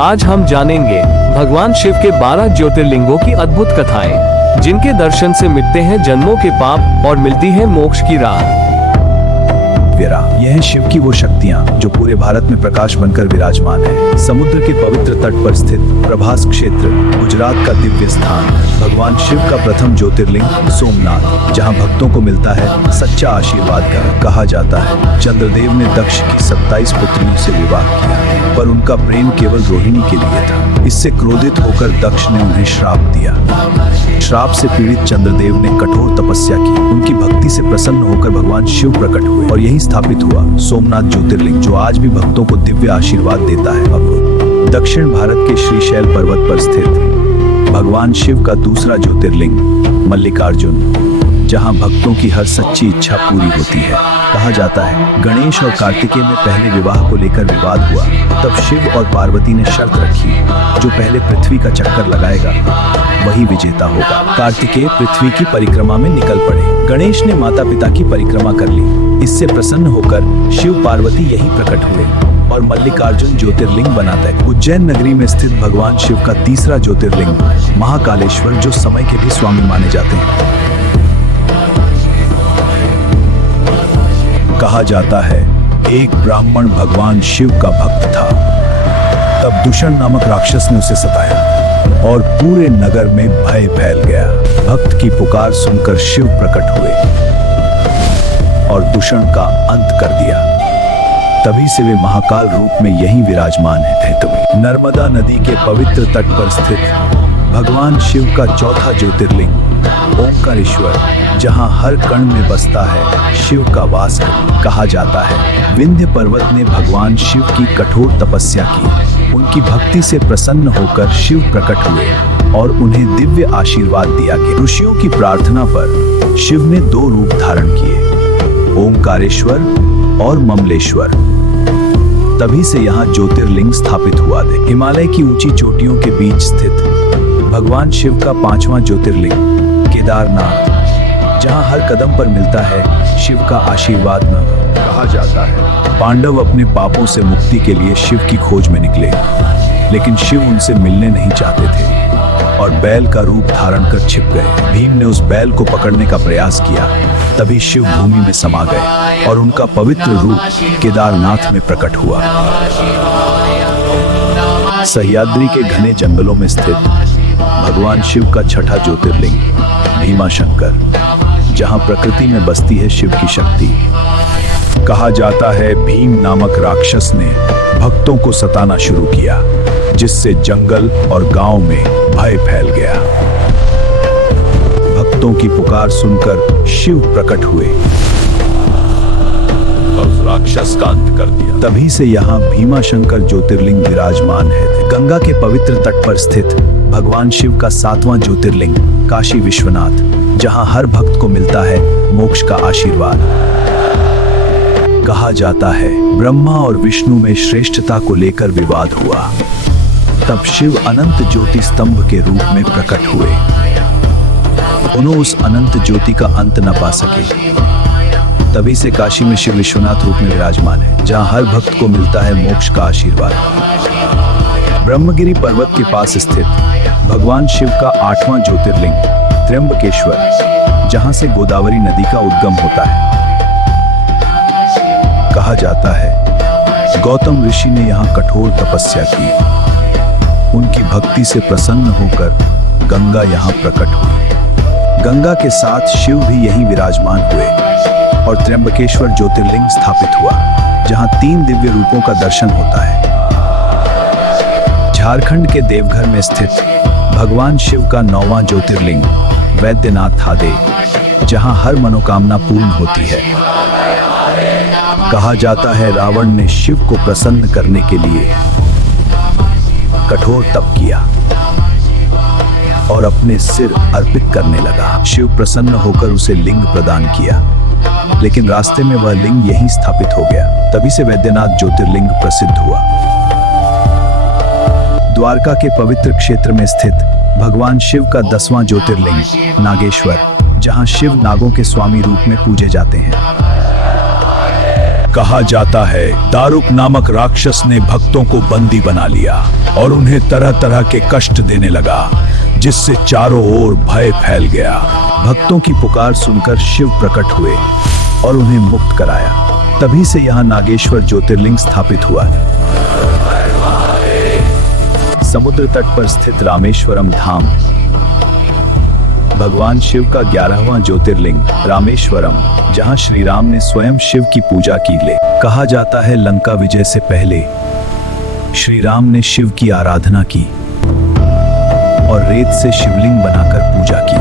आज हम जानेंगे भगवान शिव के 12 ज्योतिर्लिंगों की अद्भुत कथाएं, जिनके दर्शन से मिटते हैं जन्मों के पाप और मिलती है मोक्ष की राह। यह है शिव की वो शक्तियाँ जो पूरे भारत में प्रकाश बनकर विराजमान है। समुद्र के पवित्र तट पर स्थित प्रभास क्षेत्र गुजरात का दिव्य स्थान, भगवान शिव का प्रथम ज्योतिर्लिंग सोमनाथ, जहाँ भक्तों को मिलता है सच्चा आशीर्वाद का। कहा जाता है चंद्रदेव ने दक्ष की 27 पुत्रियों से विवाह किया, पर उनका प्रेम केवल रोहिणी के लिए था। इससे क्रोधित होकर दक्ष ने उन्हें श्राप दिया। श्राप से पीड़ित चंद्रदेव ने कठोर तपस्या की। उनकी भक्ति से प्रसन्न होकर भगवान शिव प्रकट हुए और यही स्थापित हुआ सोमनाथ ज्योतिर्लिंग, जो आज भी भक्तों को दिव्य आशीर्वाद देता है। अब दक्षिण भारत के श्रीशैल पर्वत पर स्थित भगवान शिव का दूसरा ज्योतिर्लिंग मल्लिकार्जुन, जहां भक्तों की हर सच्ची इच्छा पूरी होती है। कहा जाता है गणेश और कार्तिकेय में पहले विवाह को लेकर विवाद हुआ, तब शिव और पार्वती ने शर्त रखी, जो पहले पृथ्वी का चक्कर लगाएगा वही विजेता होगा। कार्तिकेय पृथ्वी की परिक्रमा में निकल पड़े। गणेश ने माता पिता की परिक्रमा कर ली। इससे प्रसन्न होकर शिव पार्वती यही प्रकट हुए और मल्लिकार्जुन ज्योतिर्लिंग बनाता है। उज्जैन नगरी में स्थित भगवान शिव का तीसरा ज्योतिर्लिंग महाकालेश्वर, जो समय के भी स्वामी माने जाते हैं। कहा जाता है एक ब्राह्मण भगवान शिव का भक्त था। तब दूषण नामक राक्षस ने उसे सताया और पूरे नगर में भय फैल गया। भक्त की पुकार सुनकर शिव प्रकट हुए और दूषण का अंत कर दिया। तभी से वे महाकाल रूप में यहीं विराजमान है। नर्मदा नदी के पवित्र तट पर स्थित भगवान शिव का चौथा ज्योतिर्लिंग ओंकारेश्वर, जहां हर कण में बसता है शिव का वास। कहा जाता है विंध्य पर्वत ने भगवान शिव की कठोर तपस्या की। उनकी भक्ति से प्रसन्न होकर शिव प्रकट हुए और उन्हें दिव्य आशीर्वाद दिया गया। ऋषियों की प्रार्थना पर शिव ने 2 रूप धारण किए, ओंकारेश्वर और ममलेश्वर। तभी से यहाँ ज्योतिर्लिंग स्थापित हुआ है। हिमालय की ऊंची चोटियों के बीच स्थित भगवान शिव का 5वां ज्योतिर्लिंग केदारनाथ, जहाँ हर कदम पर मिलता है शिव का आशीर्वाद। कहा जाता है पांडव अपने पापों से मुक्ति के लिए शिव की खोज में निकले, लेकिन शिव उनसे मिलने नहीं चाहते थे और बैल का रूप धारण कर छिप गए। भीम ने उस बैल को पकड़ने का प्रयास किया, तभी शिव भूमि में समा गए और उनका पवित्र रूप केदारनाथ में प्रकट हुआ। सह्याद्री के घने जंगलों में स्थित भगवान शिव का छठा ज्योतिर्लिंग भीमाशंकर, जहां प्रकृति में बसती है शिव की शक्ति। कहा जाता है भीम नामक राक्षस ने भक्तों को सताना शुरू किया, जिससे जंगल और गांव में भय फैल गया। भक्तों की पुकार सुनकर शिव प्रकट हुए और राक्षस का अंत कर दिया। तभी से यहाँ भीमाशंकर ज्योतिर्लिंग विराजमान है। गंगा के पवित्र तट पर स्थित भगवान शिव का 7वां ज्योतिर्लिंग काशी विश्वनाथ, जहां हर भक्त को मिलता है मोक्ष का आशीर्वाद। कहा जाता है ब्रह्मा और विष्णु में श्रेष्ठता को लेकर विवाद हुआ, तब शिव अनंत ज्योति स्तंभ के रूप में प्रकट हुए। उन्होंने उस अनंत ज्योति का अंत न पा सके। तभी से काशी में शिव विश्वनाथ रूप में विराजमान है, जहां हर भक्त को मिलता है मोक्ष का आशीर्वाद। ब्रह्मगिरी पर्वत के पास स्थित भगवान शिव का 8वां ज्योतिर्लिंग त्र्यंबकेश्वर, जहां से गोदावरी नदी का उद्गम होता है। कहा जाता है गौतम ऋषि ने यहाँ कठोर तपस्या की। उनकी भक्ति से प्रसन्न होकर गंगा यहाँ प्रकट हुई। गंगा के साथ शिव भी यहीं विराजमान हुए और त्र्यंबकेश्वर ज्योतिर्लिंग स्थापित हुआ, जहाँ 3 दिव्य रूपों का दर्शन होता है। झारखंड के देवघर में स्थित भगवान शिव का 9वां ज्योतिर्लिंग वैद्यनाथ थादे, जहां हर मनोकामना पूर्ण होती है। कहा जाता है रावण ने शिव को प्रसन्न करने के लिए कठोर तप किया और अपने सिर अर्पित करने लगा। शिव प्रसन्न होकर उसे लिंग प्रदान किया, लेकिन रास्ते में वह लिंग यहीं स्थापित हो गया। तभी से वैद्यनाथ ज्योतिर्लिंग प्रसिद्ध हुआ। द्वारका के पवित्र क्षेत्र में स्थित भगवान शिव का 10वां ज्योतिर्लिंग नागेश्वर, जहां शिव नागों के स्वामी रूप में पूजे जाते हैं। कहा जाता है दारुक नामक राक्षस ने भक्तों को बंदी बना लिया और उन्हें तरह तरह के कष्ट देने लगा, जिससे चारों ओर भय फैल गया। भक्तों की पुकार सुनकर शिव प्रकट हुए और उन्हें मुक्त कराया। तभी से यहाँ नागेश्वर ज्योतिर्लिंग स्थापित हुआ है। समुद्र तट पर स्थित रामेश्वरम धाम भगवान शिव का 11वां ज्योतिर्लिंग रामेश्वरम, जहां श्री राम ने स्वयं शिव की पूजा की। कहा जाता है लंका विजय से पहले श्री राम ने शिव की आराधना की और रेत से शिवलिंग बनाकर पूजा की।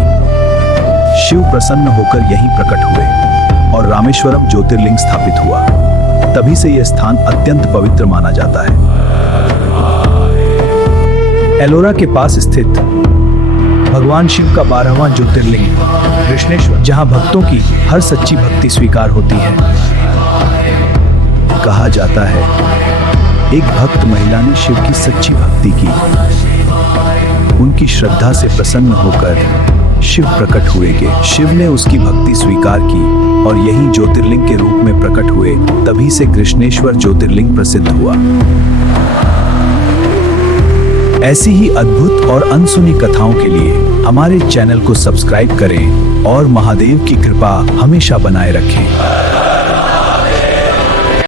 शिव प्रसन्न होकर यहीं प्रकट हुए और रामेश्वरम ज्योतिर्लिंग स्थापित हुआ। तभी से यह स्थान अत्यंत पवित्र माना जाता है। एलोरा के पास स्थित भगवान शिव का 12वां ज्योतिर्लिंग कृष्णेश्वर, जहां भक्तों की हर सच्ची भक्ति स्वीकार होती है। कहा जाता है एक भक्त महिला ने शिव की सच्ची भक्ति की। उनकी श्रद्धा से प्रसन्न होकर शिव प्रकट हुए कि शिव ने उसकी भक्ति स्वीकार की और यही ज्योतिर्लिंग के रूप में प्रकट हुए। तभी से कृष्णेश्वर ज्योतिर्लिंग प्रसिद्ध हुआ। ऐसी ही अद्भुत और अनसुनी कथाओं के लिए हमारे चैनल को सब्सक्राइब करें और महादेव की कृपा हमेशा बनाए रखें।